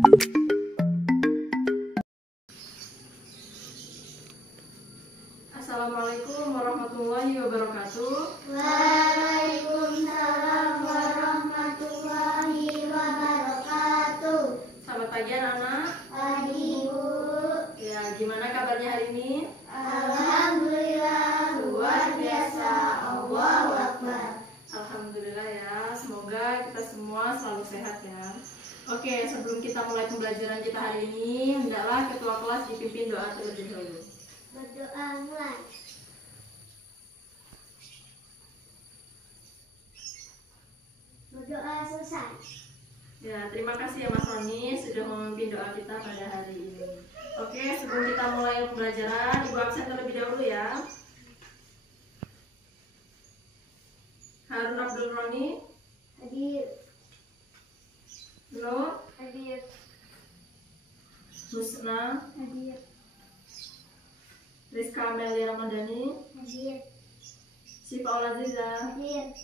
Assalamualaikum warahmatullahi wabarakatuh. Waalaikumsalam warahmatullahi wabarakatuh. Selamat pagi anak-anak. Pagi Bu. Ya, gimana kabarnya hari ini? Alhamdulillah luar biasa. Allahu Akbar. Alhamdulillah ya. Semoga kita semua selalu sehat ya. Oke, sebelum kita mulai pembelajaran kita hari ini, hendaklah ketua kelas dipimpin doa terlebih dahulu. Berdoa mulai. Berdoa selesai. Ya, terima kasih ya Mas Roni sudah memimpin doa kita pada hari ini. Oke, sebelum kita mulai pembelajaran, Ibu absen terlebih dahulu ya. Harun Abdul Roni, Hadir. Nur, Hadir. Husna, Hadir. Rizka Amelia Ramadhani, Hadir. Syifa Olaziza, Hadir.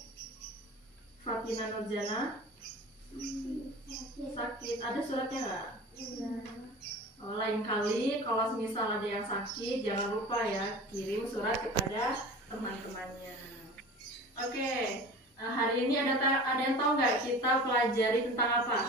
Fatina Nurjana, sakit. Ada suratnya nggak? Oh, lain kali kalau misal ada yang sakit, jangan lupa ya kirim surat kepada teman-temannya. Oke, hari ini ada yang tahu nggak kita pelajari tentang apa?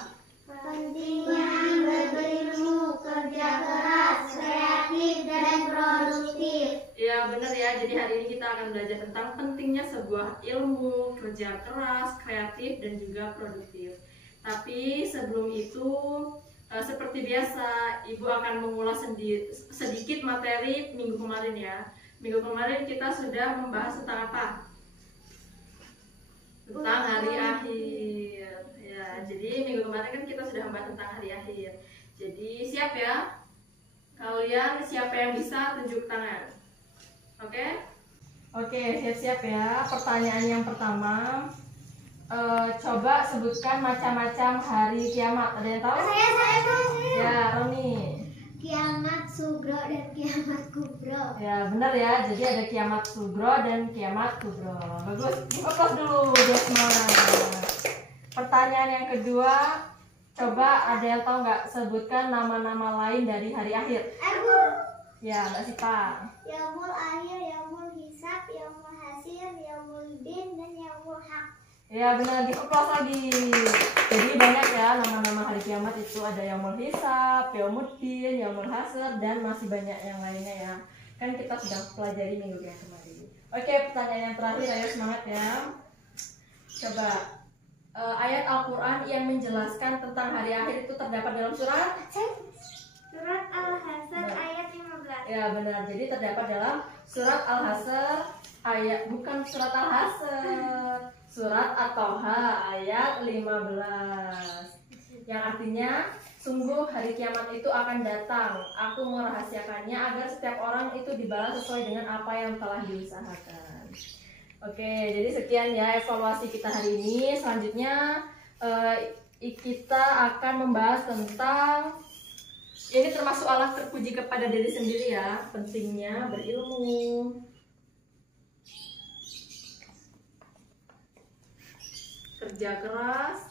Pentingnya berilmu, kerja keras, kreatif, dan produktif. Ya benar ya, jadi hari ini kita akan belajar tentang pentingnya sebuah ilmu, kerja keras, kreatif, dan juga produktif. Tapi sebelum itu, seperti biasa, Ibu akan mengulas sedikit materi minggu kemarin ya. Minggu kemarin kita sudah membahas tentang apa? Tentang hari akhir. Ya, jadi minggu kemarin kan kita sudah membahas tentang hari akhir. Jadi siap ya? Kalian siapa yang bisa tunjuk tangan? Oke? Oke, siap-siap ya. Pertanyaan yang pertama, coba sebutkan macam-macam hari kiamat. Ada yang tahu? Saya. Ya, Roni. Kiamat sugro dan kiamat kubro. Ya, benar ya. Jadi ada kiamat sugro dan kiamat kubro. Bagus. Difokus dulu, Desma. Pertanyaan yang kedua, coba ada yang tahu nggak? Sebutkan nama-nama lain dari hari akhir. Aku. Ya, Mbak Sipa. Yaumul akhir, yaumul hisab, yaumul hasir, yaumul din, dan yaumul haq. Ya benar, dioplos lagi. Jadi banyak ya nama-nama hari kiamat itu, ada yaumul hisab, yaumuddin, yaumul hasr, dan masih banyak yang lainnya ya. Kan kita sudah pelajari minggu yang kemarin. Oke, pertanyaan yang terakhir, ayo semangat ya. Coba ayat Al-Quran yang menjelaskan tentang hari akhir itu terdapat dalam surat? Surat Al-Hasr ayat 15. Ya benar, jadi terdapat dalam surat Al-Hasr ayat, bukan surat Al-Hasr, surat At-Toha ayat 15, yang artinya sungguh hari kiamat itu akan datang, aku merahasiakannya agar setiap orang itu dibalas sesuai dengan apa yang telah diusahakan. Oke, jadi sekian ya evaluasi kita hari ini. Selanjutnya kita akan membahas tentang, ini termasuk alat terpuji kepada diri sendiri ya, pentingnya berilmu, kerja keras,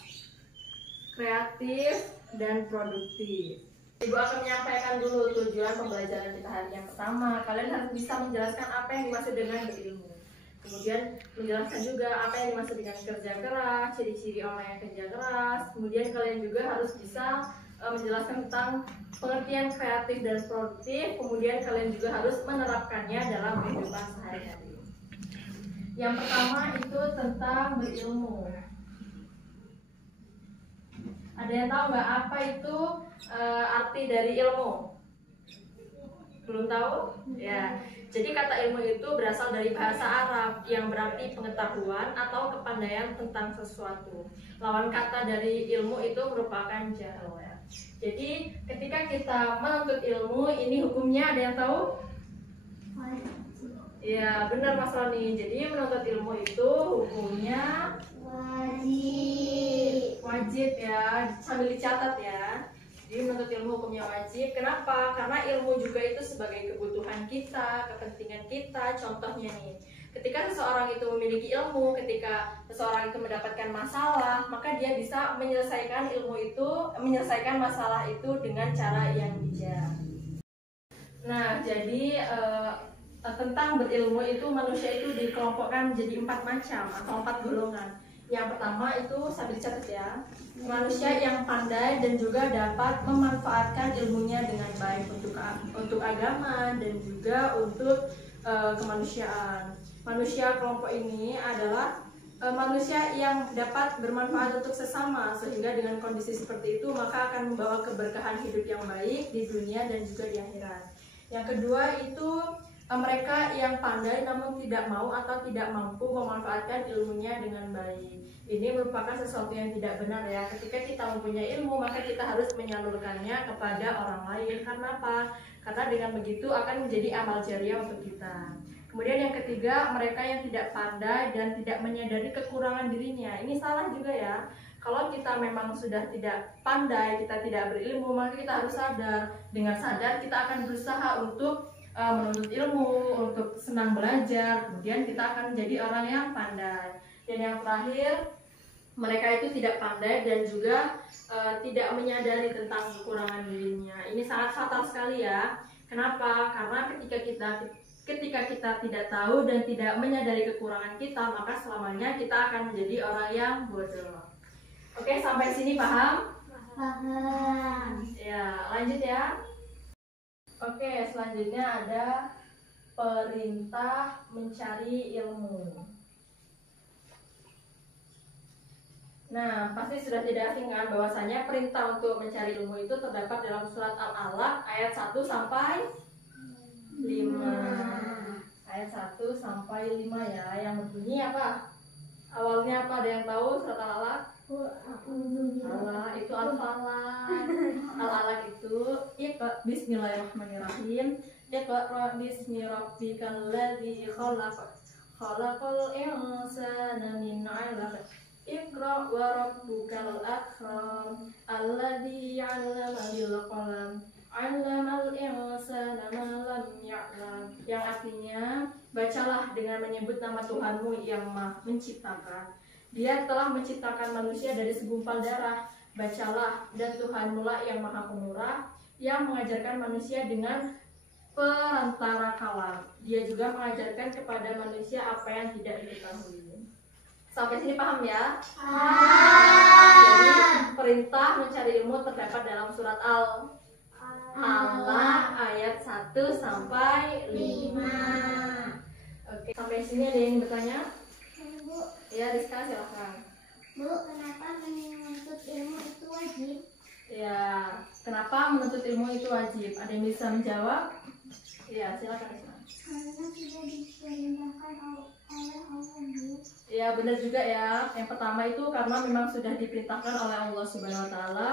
kreatif, dan produktif. Ibu akan menyampaikan dulu tujuan pembelajaran kita hari yang pertama. Kalian harus bisa menjelaskan apa yang dimaksud dengan berilmu. Kemudian menjelaskan juga apa yang dimaksud dengan kerja keras, ciri-ciri orang yang kerja keras. Kemudian kalian juga harus bisa menjelaskan tentang pengertian kreatif dan produktif. Kemudian kalian juga harus menerapkannya dalam kehidupan sehari-hari. Yang pertama itu tentang berilmu. Ada yang tahu nggak apa itu arti dari ilmu? Belum tahu? Ya. Jadi kata ilmu itu berasal dari bahasa Arab yang berarti pengetahuan atau kepandaian tentang sesuatu. Lawan kata dari ilmu itu merupakan jahl. Jadi ketika kita menuntut ilmu, ini hukumnya ada yang tahu? Ya benar Mas Roni. Jadi menuntut ilmu itu hukumnya wajib ya, sambil dicatat ya. Jadi menuntut ilmu hukumnya wajib. Kenapa? Karena ilmu juga itu sebagai kebutuhan kita, kepentingan kita. Contohnya nih, Ketika seseorang itu memiliki ilmu, ketika seseorang itu mendapatkan masalah, maka dia bisa menyelesaikan masalah itu dengan cara yang bijak. Nah, jadi tentang berilmu itu manusia itu dikelompokkan menjadi 4 macam atau 4 golongan. Yang pertama itu sambil dicatat ya, manusia yang pandai dan juga dapat memanfaatkan ilmunya dengan baik untuk agama dan juga untuk kemanusiaan. Manusia kelompok ini adalah manusia yang dapat bermanfaat untuk sesama, sehingga dengan kondisi seperti itu maka akan membawa keberkahan hidup yang baik di dunia dan juga di akhirat. Yang kedua itu mereka yang pandai namun tidak mau atau tidak mampu memanfaatkan ilmunya dengan baik. Ini merupakan sesuatu yang tidak benar ya. Ketika kita mempunyai ilmu, maka kita harus menyalurkannya kepada orang lain. Karena apa? Karena dengan begitu akan menjadi amal jariah untuk kita. Kemudian yang ketiga, mereka yang tidak pandai dan tidak menyadari kekurangan dirinya. Ini salah juga ya. Kalau kita memang sudah tidak pandai, kita tidak berilmu, maka kita harus sadar. Dengan sadar kita akan berusaha untuk menuntut ilmu, untuk senang belajar, kemudian kita akan menjadi orang yang pandai. Dan yang terakhir, mereka itu tidak pandai dan juga tidak menyadari tentang kekurangan dirinya. Ini sangat fatal sekali ya. Kenapa? Karena ketika kita tidak tahu dan tidak menyadari kekurangan kita, maka selamanya kita akan menjadi orang yang bodoh. Oke, sampai sini paham? Paham. Ya, lanjut ya. Oke, selanjutnya ada perintah mencari ilmu. Nah, pasti sudah tidak asing kan bahwasanya perintah untuk mencari ilmu itu terdapat dalam surat Al-Alaq ayat 1 sampai 5. Ayat 1 sampai 5 ya, yang berbunyi apa? Awalnya apa, ada yang tahu surat Al-Alaq? Allah itu Al-Falaq. Al-Alaq itu Iqra bismillahirrahmanirrahim. Iqra bismi rabbikal ladzi khalaq. Khalaqal insana min 'alaq. Iqra wa rabbukal akram. Alladzi 'allama bil qalam. 'Allamal insana ma lam ya'lam. Yang artinya, bacalah dengan menyebut nama Tuhanmu yang Maha Menciptakan. Dia telah menciptakan manusia dari segumpal darah. Bacalah, dan Tuhanmu lah yang Maha Pemurah, yang mengajarkan manusia dengan perantara kalam. Dia juga mengajarkan kepada manusia apa yang tidak diketahui. Sampai sini paham ya? Jadi perintah mencari ilmu terdapat dalam surat Al-Alaq ayat 1 sampai 5. Oke, sampai sini ada yang bertanya? Bu, Ya, Rizka silahkan. Bu, kenapa menuntut ilmu itu wajib? Ya, kenapa menuntut ilmu itu wajib? Ada yang bisa menjawab? Ya, silakan Rizka. Karena sudah diperintahkan oleh Allah, Bu. Ya, benar juga ya. Yang pertama itu karena memang sudah diperintahkan oleh Allah Subhanahu wa taala.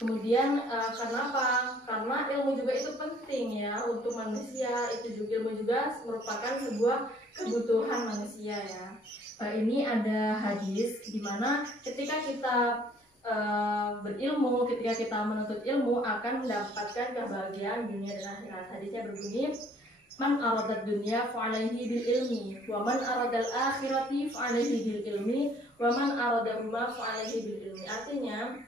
Kemudian karena apa? Karena ilmu juga itu penting ya untuk manusia. Ilmu juga merupakan sebuah kebutuhan manusia ya. Ini ada hadis di mana ketika kita berilmu, ketika kita menuntut ilmu akan mendapatkan kebahagiaan dunia dan akhirat. Hadisnya berbunyi, man aradad dunya fa'alaihi bil ilmi, wa man aradal akhirati fa'alaihi bil ilmi, wa man aradahuma fa'alaihi bil ilmi. Artinya,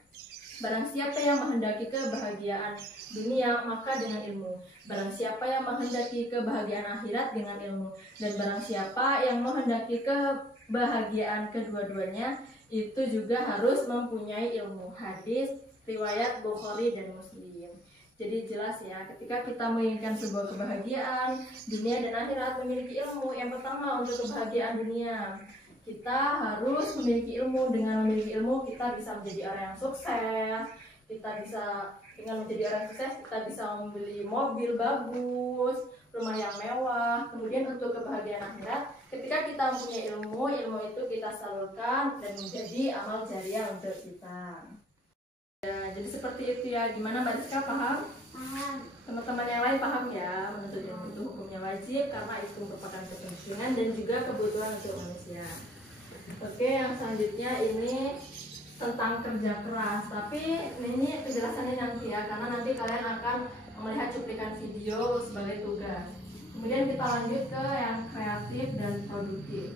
barang siapa yang menghendaki kebahagiaan dunia maka dengan ilmu. Barang siapa yang menghendaki kebahagiaan akhirat dengan ilmu. Dan barang siapa yang menghendaki kebahagiaan kedua-duanya itu juga harus mempunyai ilmu. Hadis riwayat Bukhari dan Muslim. Jadi jelas ya, ketika kita menginginkan sebuah kebahagiaan dunia dan akhirat, memiliki ilmu. Yang pertama untuk kebahagiaan dunia, kita harus memiliki ilmu. Dengan memiliki ilmu kita bisa menjadi orang yang sukses. Kita bisa, dengan menjadi orang sukses kita bisa membeli mobil bagus, rumah yang mewah. Kemudian untuk kebahagiaan akhirat, ketika kita mempunyai ilmu, ilmu itu kita salurkan dan menjadi amal jariah untuk kita. Ya, jadi seperti itu ya. Gimana Mbak Rizka, paham? Paham. Teman-teman yang lain paham ya? Menuntut ilmu itu hukumnya wajib karena itu merupakan kepentingan dan juga kebutuhan untuk manusia. Oke, yang selanjutnya ini tentang kerja keras. Tapi ini penjelasannya nanti ya, karena nanti kalian akan melihat cuplikan video sebagai tugas. Kemudian kita lanjut ke yang kreatif dan produktif.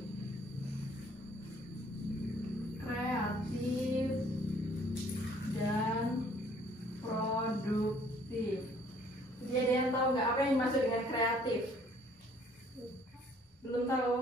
Kreatif dan produktif. Jadi ada yang tahu nggak apa yang dimaksud dengan kreatif? Belum tahu?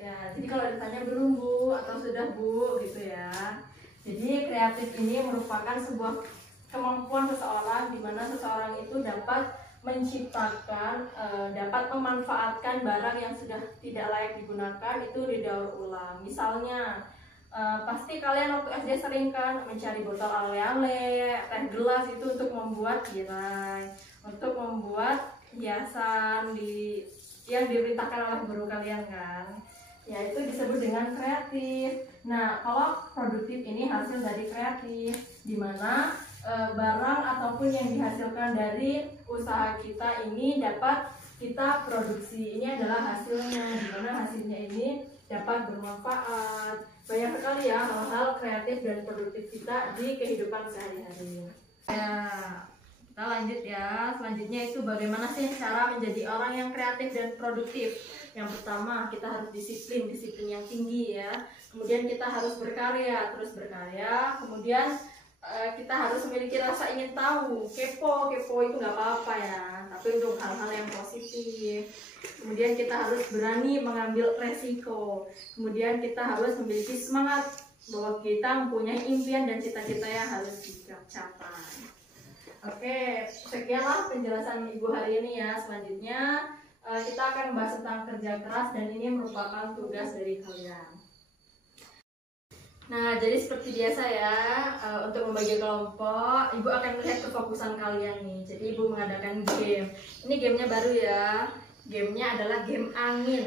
Ya, jadi kalau ditanya belum Bu atau sudah Bu gitu ya. Jadi kreatif ini merupakan sebuah kemampuan seseorang di mana seseorang itu dapat menciptakan, dapat memanfaatkan barang yang sudah tidak layak digunakan itu didaur ulang. Misalnya, pasti kalian waktu SD sering kan mencari botol ale-ale, teh gelas itu untuk membuat tirai, untuk membuat hiasan yang diberitakan oleh guru kalian kan. Ya itu disebut dengan kreatif. Nah kalau produktif ini hasil dari kreatif, dimana barang ataupun yang dihasilkan dari usaha kita ini dapat kita produksi. Ini adalah hasilnya, dimana hasilnya ini dapat bermanfaat. Banyak sekali ya hal-hal kreatif dan produktif kita di kehidupan sehari-hari. Ya, kita lanjut ya. Selanjutnya itu bagaimana sih cara menjadi orang yang kreatif dan produktif. Yang pertama kita harus disiplin yang tinggi ya. Kemudian kita harus berkarya, terus berkarya. Kemudian kita harus memiliki rasa ingin tahu, kepo itu nggak apa-apa ya, tapi untuk hal-hal yang positif. Kemudian kita harus berani mengambil resiko. Kemudian kita harus memiliki semangat bahwa kita mempunyai impian dan cita-cita yang harus dicapai. Oke, sekianlah penjelasan Ibu hari ini ya. Selanjutnya kita akan membahas tentang kerja keras dan ini merupakan tugas dari kalian. Nah, jadi seperti biasa ya, untuk membagi kelompok, Ibu akan melihat kefokusan kalian nih. Jadi Ibu mengadakan game. Ini gamenya baru ya. Gamenya adalah game angin.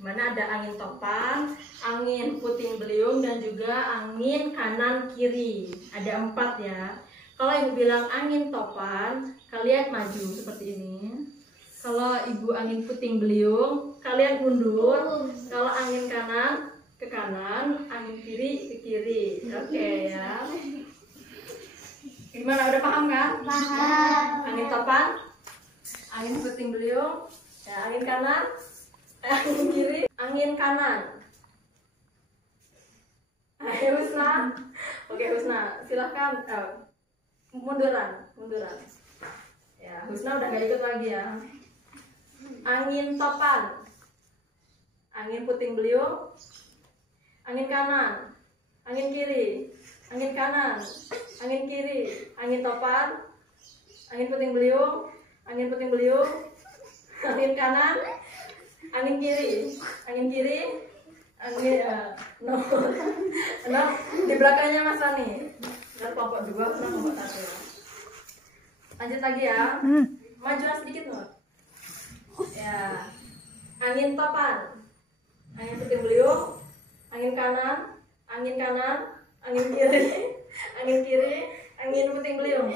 Dimana ada angin topan, angin puting beliung, dan juga angin kanan kiri. Ada 4 ya. Kalau Ibu bilang angin topan, kalian maju seperti ini. Kalau Ibu angin puting beliung, kalian mundur. Kalau angin kanan, ke kanan, angin kiri ke kiri. Oke ya. Gimana, udah paham kan? Paham. Angin topan, angin puting beliung, ya, angin kanan, angin kiri, angin kanan. Ayo Husna. Oke Husna, silahkan munduran. Ya, Husna udah gak ikut lagi ya. Angin topan, angin puting beliung, angin kanan, angin kiri, angin kanan, angin kiri, angin topan, angin puting beliung, angin angin kanan, angin kiri, angin no, di belakangnya Mas Rani. Dan kelompok 2 sama kelompok 1. Lanjut lagi ya. Majuan sedikit loh. Ya. Angin topan, angin puting beliung, angin kanan, angin kiri, angin puting beliung.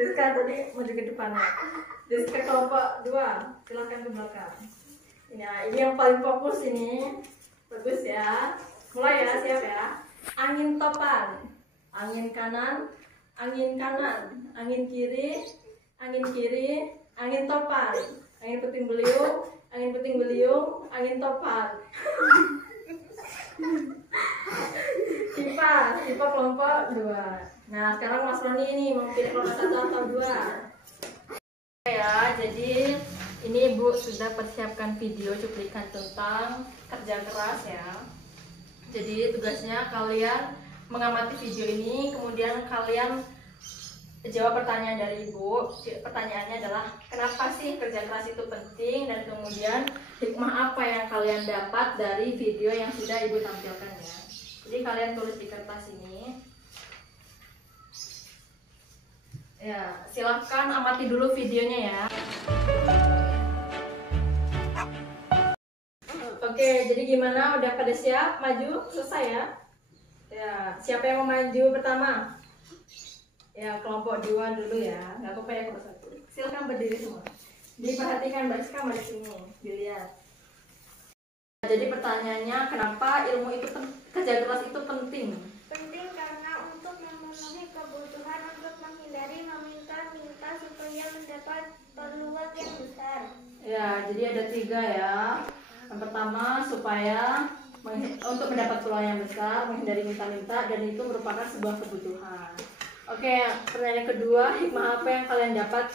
Diska tadi maju ke depan ya. Diska kelompok 2, silahkan ke belakang. Ya, ini yang paling fokus ini. Bagus ya. Mulai ya, siap ya. Angin topan, angin kanan, angin kiri, angin topan, angin puting beliung, angin topan. Kipa kelompok 2. Nah, sekarang Mas Roni ini mau pilih kelompok 1 atau 2? Ya, jadi ini Ibu sudah persiapkan video cuplikan tentang kerja keras ya. Jadi tugasnya kalian mengamati video ini, kemudian kalian jawab pertanyaan dari Ibu. Pertanyaannya adalah kenapa sih kerja keras itu penting, dan kemudian hikmah apa yang kalian dapat dari video yang sudah Ibu tampilkan ya. Jadi kalian tulis di kertas ini. Ya, silahkan amati dulu videonya ya. Oke, jadi gimana? Udah pada siap? Maju? Selesai ya? Ya, siapa yang mau maju pertama? Ya, kelompok 2 dulu ya. Nggak apa-apa ya kelompok 1. Silakan berdiri semua. Diperhatikan Mbak Rizka di sini. Dilihat. Jadi pertanyaannya, kenapa ilmu itu kerja keras itu penting? Penting karena untuk memenuhi kebutuhan untuk menghindari meminta-minta supaya mendapat peluang jadi ada 3 ya. Yang pertama, supaya untuk mendapat peluang yang besar, menghindari minta-minta, dan itu merupakan sebuah kebutuhan. Oke, pertanyaan yang kedua, hikmah apa yang kalian dapat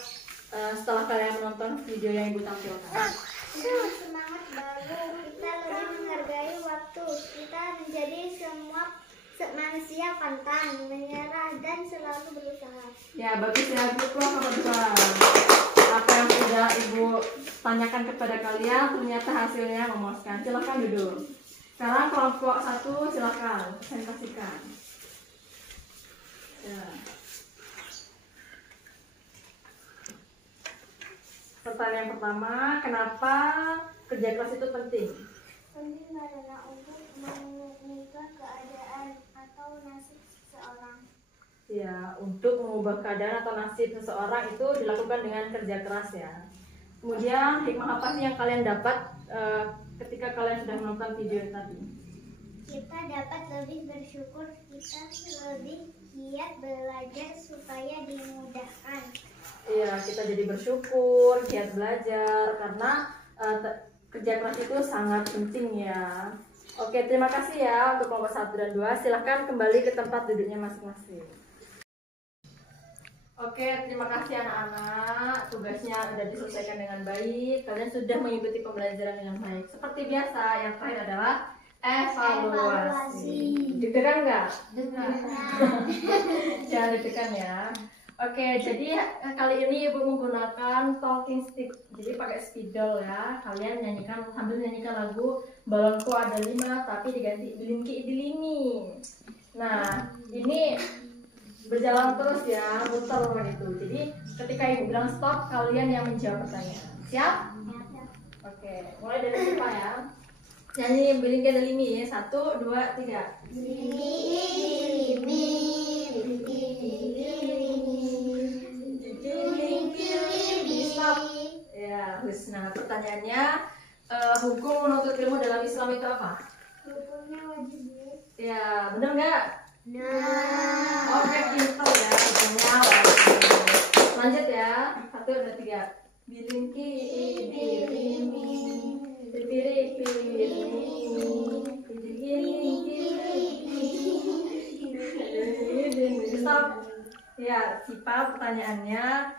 setelah kalian menonton video yang Ibu tampilkan? Semangat baru, kita lebih menghargai waktu, kita menjadi semua manusia pantang, menyerah, dan selalu berusaha. Ya, bagus ya, good luck kawan-kawan. Apa yang sudah Ibu tanyakan kepada kalian ternyata hasilnya memuaskan. Silahkan duduk. Sekarang kelompok 1 silahkan presentasikan. Ya. Pertanyaan pertama, kenapa kerja keras itu penting? Penting karena untuk mengubah keadaan atau nasib seseorang. Ya, untuk mengubah keadaan atau nasib seseorang itu dilakukan dengan kerja keras ya. Kemudian hikmah apa sih yang kalian dapat ketika kalian sudah menonton video tadi? Kita dapat lebih bersyukur, kita lebih giat belajar supaya dimudahkan. Iya, kita jadi bersyukur, giat belajar karena kerja keras itu sangat penting ya. Oke, terima kasih ya untuk kelompok 1 dan 2. Silahkan kembali ke tempat duduknya masing-masing. Oke, terima kasih anak-anak. Tugasnya sudah diselesaikan dengan baik. Kalian sudah mengikuti pembelajaran dengan baik. Seperti biasa, yang terakhir adalah evaluasi. Deg-degan nggak? Jangan deg-degan ya. Oke, jadi kali ini Ibu menggunakan talking stick. Jadi pakai spidol ya. Kalian nyanyikan sambil nyanyikan lagu Balonku Ada 5 tapi diganti Dilinki Dilini. Nah, ini berjalan terus ya, muter gitu. Jadi ketika Ibu bilang stop, kalian yang menjawab pertanyaan. Siap? Oke, mulai dari siapa ya? Nyanyi Bilinki Dilini ya. 1, 2, 3. Ya, nah pertanyaannya, hukum menuntut ilmu dalam Islam itu apa? Hukumnya wajib. Ya, benar nggak? Nah. Oke, pintar ya, hukumnya wajib. Lanjut ya, 1, 2, 3. Bilinki dilini, dipiri stop. Ya, Cipa pertanyaannya,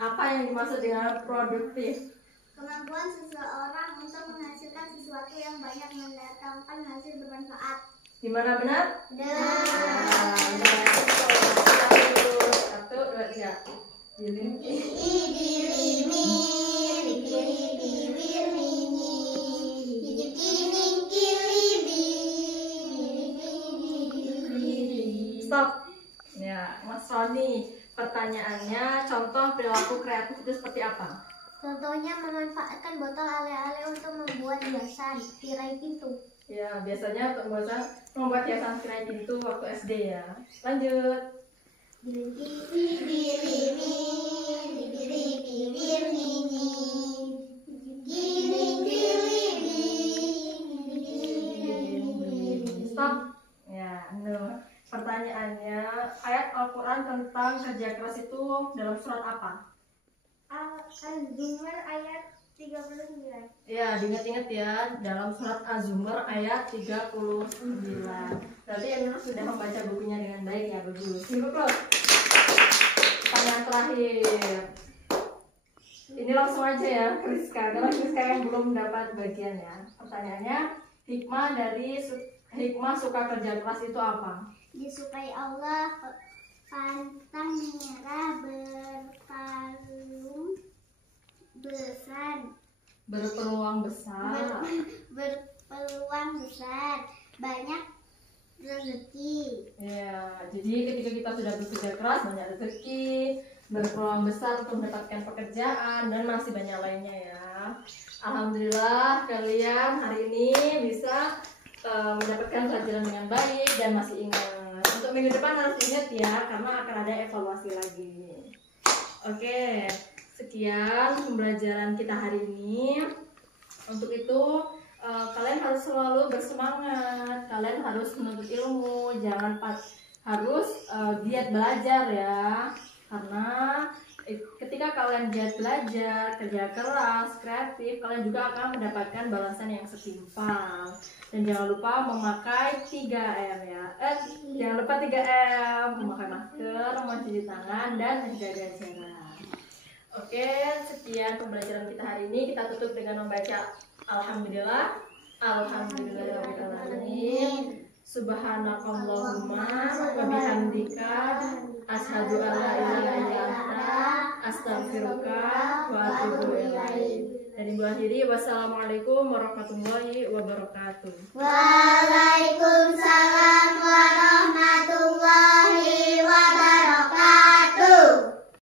apa yang dimaksud dengan produktif? Kemampuan seseorang untuk menghasilkan sesuatu yang banyak mendatangkan hasil bermanfaat. Gimana benar? Nah. 1, 2, 3. Bilinki. Stop. Ya, Mas Roni, pertanyaannya contoh perilaku kreatif itu seperti apa? Contohnya memanfaatkan botol ale-ale untuk membuat hiasan tirai pintu. Ya, biasanya membuat hiasan tirai pintu waktu SD ya. Lanjut. Stop. Ya, no. Pertanyaannya, ayat Al-Quran tentang kerja keras itu dalam surat apa? Al-Zumar ayat 39. Ya, diingat-ingat ya, dalam surat Az-Zumar ayat 39. Berarti Nur sudah membaca bukunya dengan baik ya, bagus. Sibuk loh. Pertanyaan terakhir. Ini langsung aja ya, Kriska. Karena Kriska yang belum mendapat bagian ya. Pertanyaannya, hikmah suka kerja keras itu apa? Disukai Allah, pantang menyerah, Berpeluang besar. Berpeluang besar, banyak rezeki. Ya, jadi ketika kita sudah bekerja keras, banyak rezeki, berpeluang besar untuk mendapatkan pekerjaan, dan masih banyak lainnya ya. Alhamdulillah kalian hari ini bisa mendapatkan pelajaran dengan baik dan masih ingat. Untuk minggu depan harus ingat ya, karena akan ada evaluasi lagi. Oke, sekian pembelajaran kita hari ini. Untuk itu kalian harus selalu bersemangat, kalian harus menuntut ilmu, jangan harus giat belajar ya, karena ketika kalian giat belajar, kerja keras, kreatif, kalian juga akan mendapatkan balasan yang setimpal. Dan jangan lupa memakai 3M ya. Jangan lupa 3M, memakai masker, mencuci tangan, dan menjaga jarak. Oke, sekian pembelajaran kita hari ini. Kita tutup dengan membaca Alhamdulillah. Alhamdulillahirabbil alamin. Subhanakallahumma wa bihamdika asyhadu an la ilaha illa anta astaghfiruka wa atubu ilaik. Dan ibu akhiri, wassalamualaikum warahmatullahi wabarakatuh. Waalaikumsalam warahmatullahi